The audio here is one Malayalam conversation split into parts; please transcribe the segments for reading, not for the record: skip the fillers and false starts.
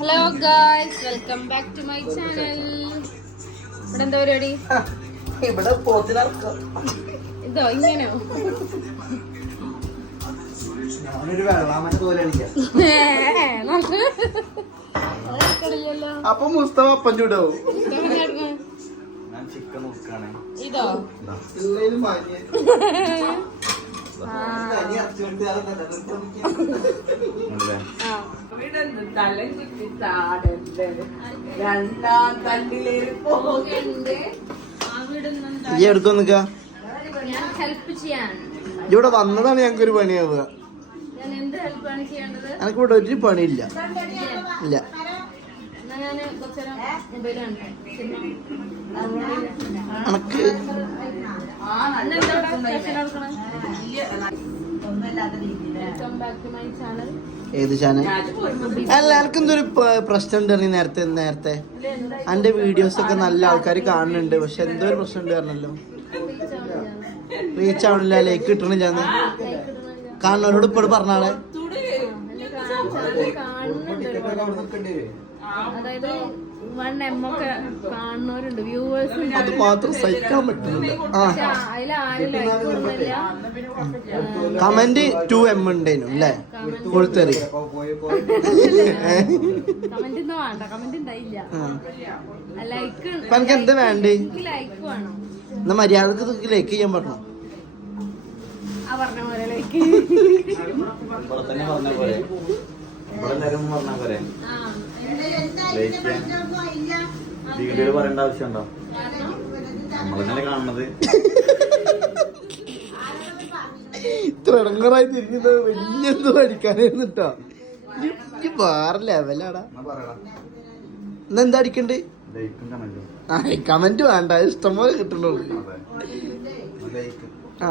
Hello guys, welcome back to my channel. ഇവിടെ എന്താ പരിപാടി? ഇവിടെ പോത്തിനർക്കം. ഇതോ ഇങ്ങനെയോ? ഞാനൊരു വെള്ളാമനെ പോലെ അപ്പൊ മുസ്തഫ അപ്പം ചൂടാവും. ഞാൻ ചിക്കൻ നോക്കാണ്. ഇതോ ഈ എടുക്കോ നിക്ക ഹെൽപ്പ് ചെയ്യാൻ ഇവിടെ വന്നതാണ് ഞങ്ങൾക്കൊരു പണിയാവുക. എന്ത് ഹെൽപ്പാണ് ചെയ്യേണ്ടത്? എനിക്ക് ഇവിടെ ഒരു പണിയില്ല. ഇല്ല എനക്ക് ഏത് ചാനൽ? അല്ല, എനിക്കെന്തൊരു പ്രശ്നം ഉണ്ട്. നേരത്തെ എന്റെ വീഡിയോസ് ഒക്കെ നല്ല ആൾക്കാർ കാണുന്നുണ്ട്, പക്ഷെ എന്തോ ഒരു പ്രശ്നം ഉണ്ട് പറഞ്ഞല്ലോ. റീച്ച് ആവണില്ല, ലൈക്ക് കിട്ടണില്ലാന്ന് കാണുന്നവരോട് ഇപ്പോഴും പറഞ്ഞാളെ. അതായത് 1M ഒക്കെ കാണുന്നവരുണ്ട്, വ്യൂവേഴ്സ്. അത് മാത്രം സഹിക്കാൻ പറ്റുന്നില്ല. കമന്റ് 2M ഉണ്ടേനു അല്ലേ? കൊടുത്തറി കമന്റ് ഒന്നും വേണ്ട, കമന്റ് ഉണ്ടായില്ല. ലൈക്ക് എനിക്ക് എന്താ വേണ്ടേ? ലൈക്ക് വേണം. എന്നാ മര്യാദക്ക് ലൈക്ക് ചെയ്യാൻ പറഞ്ഞു. ആ പറഞ്ഞ പോലെ ലൈക്ക് പറയേണ്ട ആവശ്യമുണ്ടോ? നമ്മളെങ്ങനെ കാണുന്നത്? ഇത്ര ഇടങ്ങറായി തിരിഞ്ഞത് വലിയ എന്തോ അടിക്കാനായിരുന്നു കേട്ടോ. വേറെ ലെവലാടാ. ഇന്നെന്താ അടിക്കണ്ടേ? കമന്റ് വേണ്ട, ഇഷ്ടംപോലെ കിട്ടണുള്ളൂ. ആ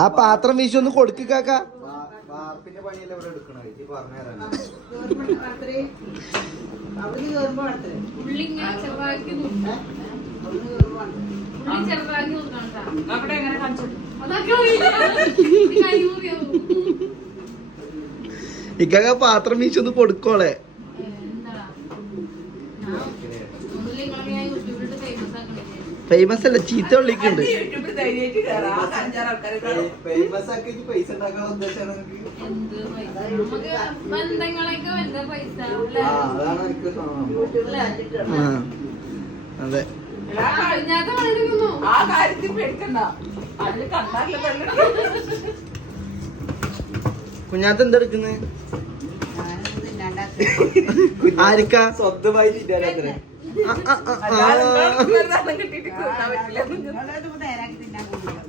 ആ പാത്രം വീശി ഒന്ന് കൊടുക്കാക്ക. ഇക്കാക്ക പാത്രം വീശി ഒന്ന് കൊടുക്കോളെ. ഫേമസ് അല്ല, ചീത്ത വിളിക്കുന്നുണ്ട്. അതെ, കുഞ്ഞാത്ത എന്തെടുക്കുന്നത്? ആർക്കാ? സ്വന്തമായി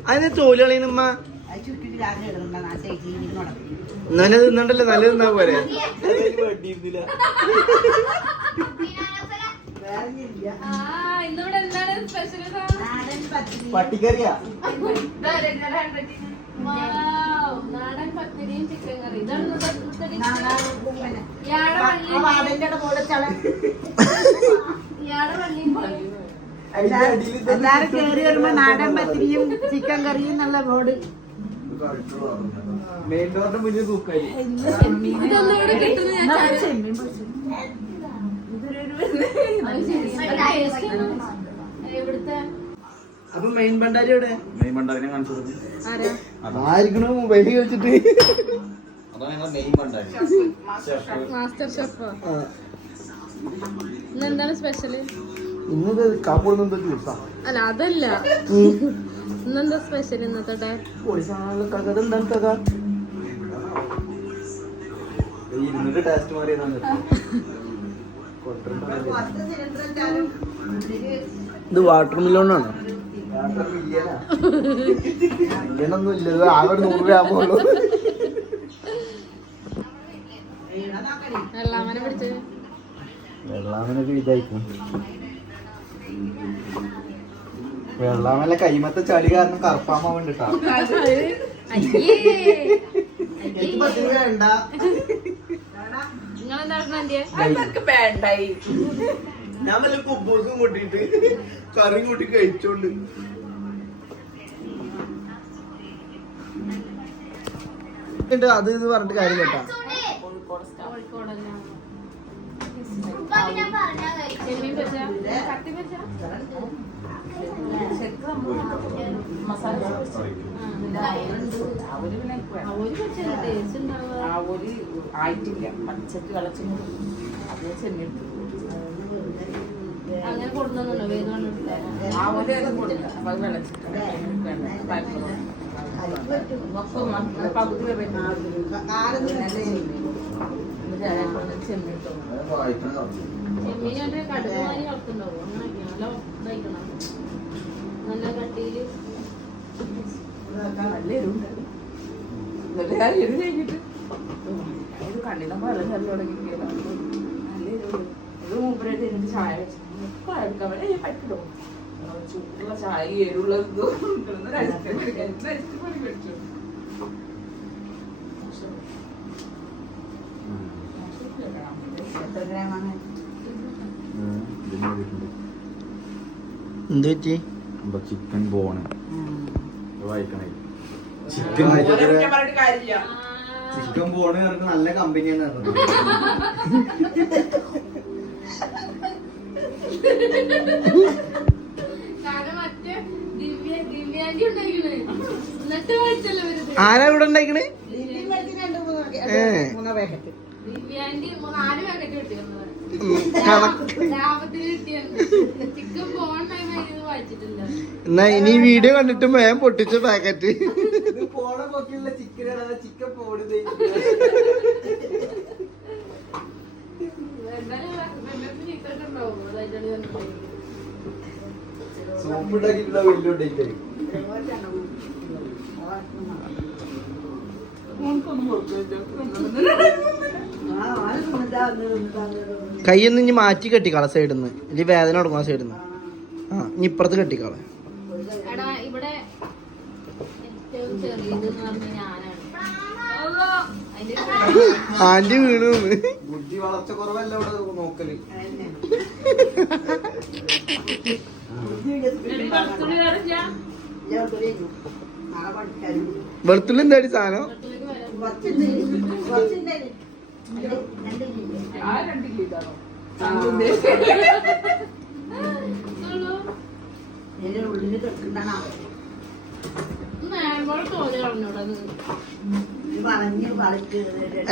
അതിന് തോല് കളയുന്നമ്മ. എന്നാലും തിന്നണ്ടല്ലോ, നല്ല തിന്നാ പോരെ. പട്ടിക്കറിയാ? നാടൻ പത്തിരിയും ചിക്കൻ കറി. എല്ലാരും കേറി വരുമ്പോ നാടൻ പത്തിരിയും ചിക്കൻ കറിയും നല്ല ബോർഡ്. മെയിൻ ഡോറിന്റെ മുന്നിൽ തൂക്കായി. അപ്പൊ മെയിൻ ഭണ്ടാരി എവിടെ? മെയിൻ ഭണ്ടാരിനെ കാണിച്ചത് ആയിരിക്കണോ? മൊബൈൽ കളിച്ചിട്ട്. അതാണ് ഞങ്ങൾ മെയിൻ ഭണ്ടാരി, മാസ്റ്റർ ഷെഫ്. ഇന്നെന്താണ് സ്പെഷ്യല്? ഇന്നത് കാപ്പൊടുന്ന ജ്യൂസാ. അല്ല, അതല്ല. ഇന്നെന്താ സ്പെഷ്യൽ ഇന്നത്തെ ഡേ? ടേസ്റ്റ് മാറിയതാണ്. ഇത് വാട്ടർ മില്ലോണാണ്. ഇങ്ങനൊന്നും ഇല്ല, ആകെ 100 ഗ്രാമുള്ളൂ. വെള്ളാമനെ പിടിച്ച് വെള്ളാമനൊക്കെ ഇതായിരിക്കും. വെള്ളാമല്ല, കൈമത്തെ ചളി കാരണം കറുപ്പാൻ വേണ്ടിട്ടാ. അയ്യേ എനിക്ക് പത്തിരി വേണ്ട. ഞാൻ വല്ല കുബൂസും കൂട്ടിട്ട് കറിയും കൂട്ടി കഴിച്ചോണ്ട് അത് ഇത് പറഞ്ഞിട്ട് കാര്യം കേട്ടാ. ആയിട്ടില്ല പച്ചക്ക് കളച്ചു അത് ചെന്നിട്ടു അങ്ങനെ കൊടുക്കുന്നുണ്ടോ വേഗം പകുതി ചെന്നിട്ടു ചെമ്മീനായിട്ട് കടുകുമാരി വളർത്തുണ്ടാവും അങ്ങനെ നല്ല ഇതായിക്കണം നല്ല കട്ടിയില് നല്ല എരുണ്ട് എന്നിട്ട് ഞാൻ എരു കഴിഞ്ഞിട്ട് ഇത് കണ്ണിനെ പല നല്ല തുടങ്ങി നല്ല എരുണ്ട് ഇത് മൂപ്പരായിട്ട് എനിക്ക് ചായ വെച്ചു പറ്റുമോ ചൂടുള്ള ചായ എരുള്ളത് മേടിച്ചു എന്ത് പറ്റി? ചിക്കൻ ബോണ് വായിക്കണേ പറഞ്ഞിട്ട് കാര്യമില്ല ചിക്കൻ ബോണ് നല്ല കമ്പനിയാണ് കാരണം മറ്റേ ദിവ്യാന്റി ഉണ്ടായിക്കണേ എന്നിട്ട് വായിച്ചല്ലോ വരുന്നത് ആരാ ഇവിടെ ഉണ്ടായിക്കണേ? ദിവ്യാന്റി 4 പാക്കറ്റ് കിട്ടിയത് ലാഭത്തിന് കിട്ടിയാണ് ചിക്കൻ പോകണ്ടായിരുന്നു വായിച്ചിട്ടില്ല. എന്നാ ഇനി വീഡിയോ കണ്ടിട്ട് വേഗം പൊട്ടിച്ച പാക്കറ്റ്. കയ്യൊന്ന് ഇനി മാറ്റി കെട്ടിക്കാളെ സൈഡിന്ന്, ഇനി വേദന കൊടുക്കുന്ന സൈഡിന്ന്. ആ ഇനി ഇപ്പുറത്ത് കെട്ടിക്കാളെ. എടാ ഇവിടെ ഏറ്റവും ചെറിയത് ഞാനാണ്. ആന്റി വീണു. ബുദ്ധി വളർച്ച കുറവല്ല ഇവിടെ നോക്കല്. വെളുത്തുള്ളി എന്താടി സാധനം?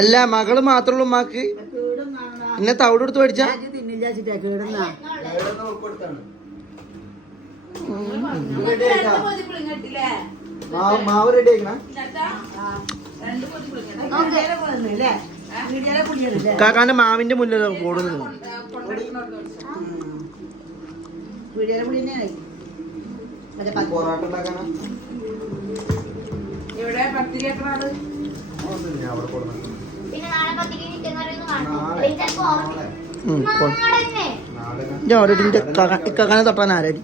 അല്ല മകള് മാത്രമുള്ളൂ ഉമ്മാക്ക്. എന്നെ തവിട് എടുത്ത് മേടിച്ചാ മാവ് റെഡി ആയിക്കണ. കാക്കാന്റെ മാവിന്റെ മുന്നിൽ കൂടുന്നു. പൊറോട്ട ഉണ്ടാക്കാനാ ഇവിടെ പത്തിരിയാക്കണത്. ഇക്കാക്കാനെ തൊട്ടാൻ ആരാടി?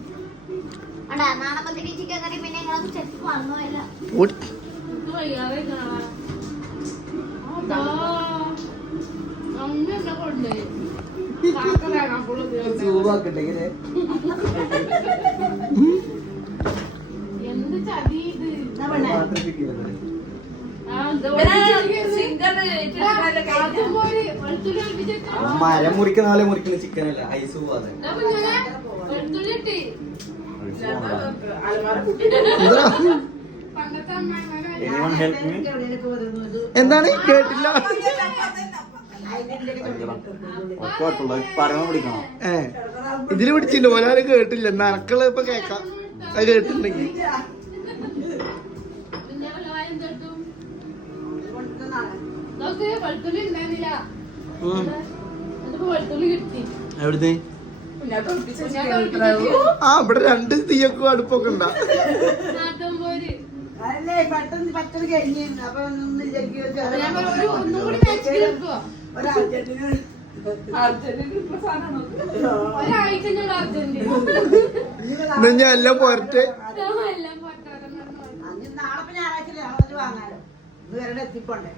എന്ത് ചതി ഇത്? മരം മുറിക്കുന്ന പോലെ മുറിക്കുന്ന ചിക്കനല്ല, ഐസ് പോവാതെ. എന്താണ് കേട്ടില്ല? പറയുമ്പോ പിടിക്കണം. ഇതില് പിടിച്ചില്ല ഓലാരും കേട്ടില്ല. നറക്കള് ഇപ്പൊ കേക്കാം. അത് കേട്ടിട്ടുണ്ടെങ്കിൽ എവിടുന്ന്? ആ ഇവിടെ 2 തീയൊക്കെ അടുപ്പൊക്കെ ഉണ്ടാ. അല്ലേ പെട്ടെന്ന് പെട്ടെന്ന് കഴിഞ്ഞ് അപ്പൊ ഞാൻ എല്ലാം പോരട്ടെ. നാളെ ഞായറാഴ്ച വാങ്ങാലോ. ഇത് വരെ എത്തിപ്പോണ്ടേ.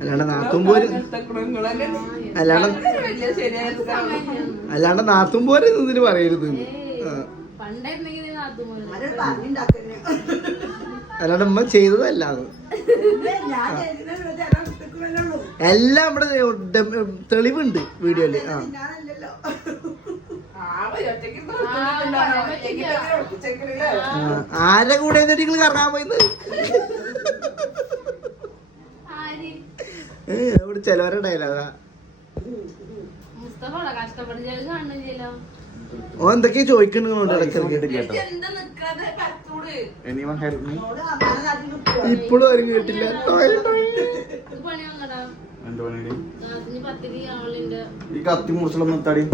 അല്ലാണ്ട് നാത്തുമ്പോര് അല്ലാണ്ട് നാത്തുമ്പോര് ഇതിന് പറയരുത്. പണ്ടായിരുന്നെങ്കിൽ അല്ലാണ്ട് ഉമ്മ ചെയ്തതല്ല അത്. എല്ലാം ഇവിടെ തെളിവുണ്ട് വീഡിയോയില്. ആരുടെ കൂടെ നിങ്ങൾ കറങ്ങാൻ പോയിന്ന്? ഇവിടെ ചിലവരുടെ ഡയലോഗാ. ഓ എന്തൊക്കെയാ ചോദിക്കണോണ്ട് ഇപ്പോഴും ആരും കേട്ടില്ല. ഈ കത്തി മുറിച്ചുള്ള നിർത്താടി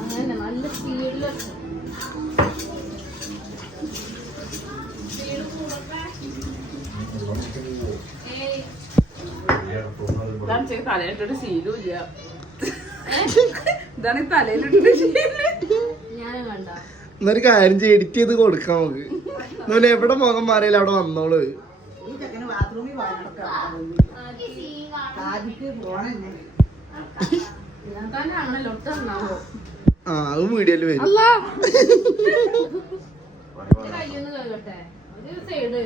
അങ്ങനെ നല്ല സ്പീഡില് തലയിലിട്ടൊരു ശീലവും ഇല്ല. ഇതാണ് ഈ തലയിലിട്ടൊരു ശീലം. ഞാനും കണ്ട എന്നൊരു കാര്യം ചെയ്ത് എഡിറ്റ് ചെയ്ത് കൊടുക്കാം നമുക്ക്. എന്നാലും എവിടെ മുഖം മാറിയാലും അവിടെ വന്നോളൂ. ആ അത് വീഡിയോയില് വരും. കയ്യൊന്ന് കേൾക്കട്ടെ ഒരു സൈഡ്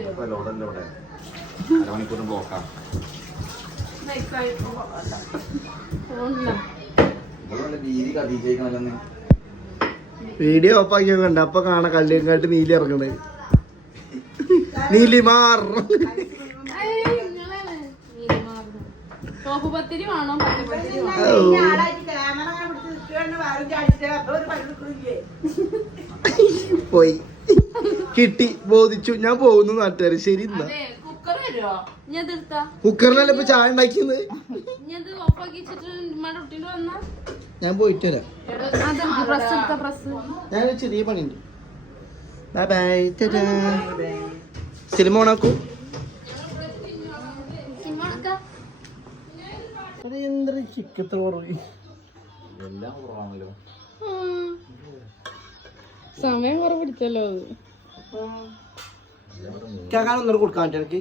അരമണിക്കൂർ ബ്ലോക്കാം. വീഡിയോ ഓഫാക്കിയ കണ്ട അപ്പൊ കാണാ കള്ളിയങ്കാട്ട് നീലി ഇറങ്ങണേ. നീലിമാർ പത്തിരി വേണോ പത്തിരി പോയി കിട്ടി ബോധിച്ചു. ഞാൻ പോകുന്നു നാട്ടുകാര്. ശരി എന്നാ കുക്കറിലല്ല ഇപ്പൊ ചായ ഉണ്ടാക്കിയത്. ഞാൻ പോയിട്ട് വരാം. ഞാൻ ചെറിയ പണിയുണ്ട്. Bye bye. സിനിമ ഓണാക്കൂ. എന്താ ചിക്കത്ര കുറവ്? എല്ലാം കുറവാണല്ലോ. സമയം കുറെ പിടിച്ചല്ലോ. ഒന്നൂടെ കൊടുക്കാൻ പറ്റും എനിക്ക്.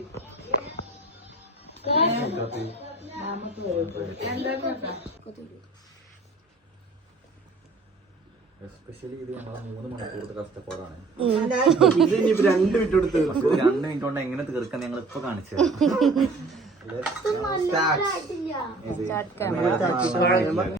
എസ്പെഷ്യലി ഇത് ഞങ്ങളെ 3 മണിക്കൂറത്തെ കഷ്ടപ്പാടാണ്. 2 മിനിറ്റ് എടുത്ത് 2 മിനിറ്റ് കൊണ്ട് എങ്ങനെ തീർക്കാൻ ഞങ്ങൾ ഇപ്പൊ കാണിച്ചു തരാം.